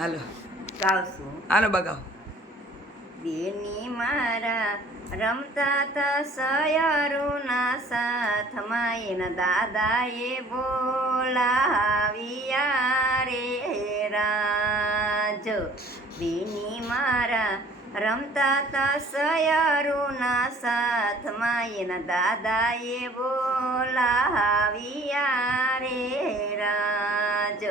હાલો ગાવશું. હાલો બગાવ. બેની મારા રમતા તા સયરુના સાથમાં એના દાદાએ બોલાવ્યા રે રાજ. બેની મારા રમતા તા સયરુના સાથમાં એના દાદાએ બોલાવ્યા રે રાજ.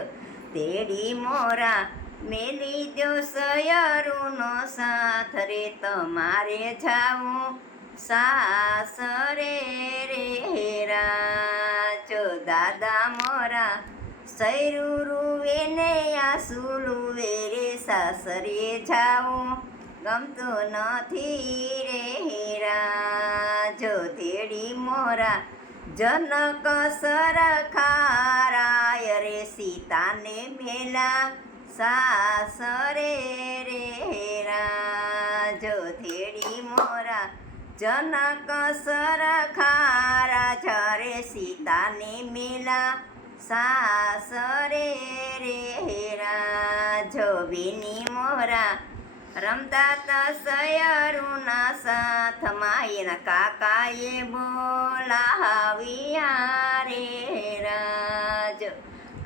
તેડી મોરા મેલી દો સયરુનો સાથ રે તમારે જાવું સાસરે રે રાજો. દાદા મોરા સૈરું રૂવે ને આંસુ લુવે રે સાસરે જાવું ગમતું નથી રે રાજો. તેડી મોરા જનક સરખારાય રે સીતાને મેલા સાસરે રે રાજો. તેડી મોરા જનક સરખારા જ્યારે સીતાને મેલા સાસરે રે રાજો. બેની મોરા રમતા તા સયરુના સાથમાં એના કાકાએ બોલાવ્યા રે રાજ.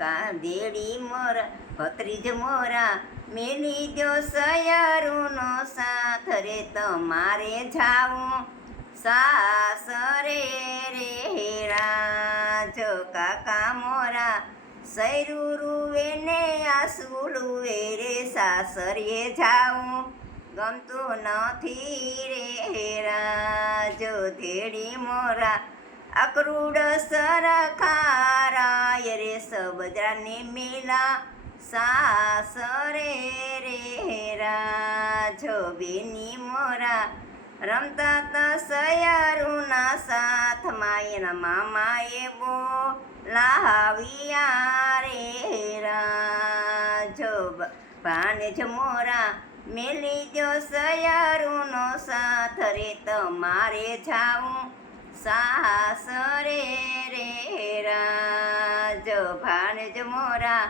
કાંદેડી મોરા ભત્રીજ મોરા મેલી દો સયરુનો સાથ રે તમારે જાવું સાસરે રે રાજો. કાકા મોરા સૈરું રૂવે ને આંસુ લુવે રે સાસરે જાવું ગમતું નથી રે રાજો. તેડી મોરા અક્રૂડ સરખારાય રે સબજરાને મેલા સાસરે રે રાજો. બેની મોરા રમતા તા સયરુના સાથમાં એના મામાએ બોલાવ્યા રે રાજો. ભાણેજ મોરા મેલી દો સયરુનો સાથ રે તમારે જાવું સાસરે રે રાજો. ભાણેજ મોરા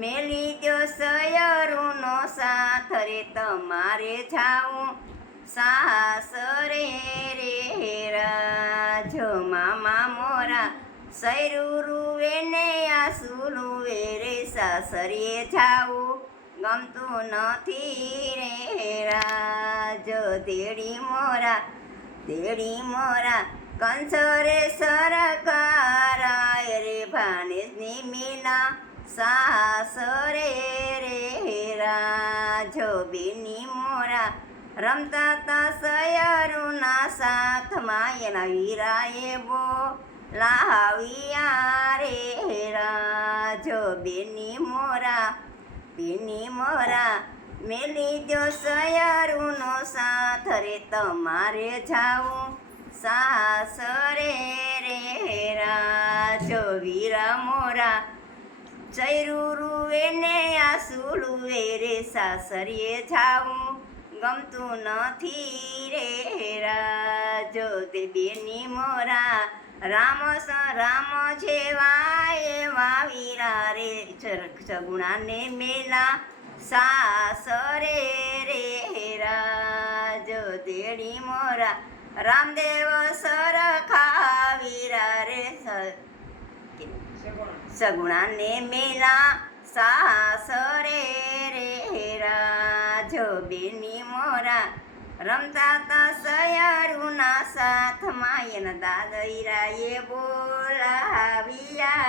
મેલી દો સયરુનો સાથ રે તમારે જાવું સાસરે રે રાજો. મામા મોરા સૈરું રૂવે ને આંસુ લુવે રે સાસરે જાવું ગમતું નથી રે રાજો. તેડી મોરા કંસ રે સરકારાય રે ભાણેજની મેલા સાસરે રે રાજો. બેની મોરા રમતા તા સયરુના સાથમાં એના વીરાએ બોલાવ્યા રે રાજો. બેની મોરા મેલી દો સયરુનો સાથ રે તમારે જાવું સાસરે રે રાજો. વીરા મોરા સૈરું રૂવે ને આંસુ લુવે રે સાસરે જાવું ગમતું નથી રે રાજો. તે બેની મોરા રામ જેવા એવા વીરા રે સગુણાને મેલા સાસરે રે રાજો. તેડી મોરા રામદેવ સરખા વીરા રે સગુણાને મેલા સાસરે રે રાજો. બેની મોરા રમતા તા સયરુના સાથમાં એના દાદઈરાએ બોલાવ્યા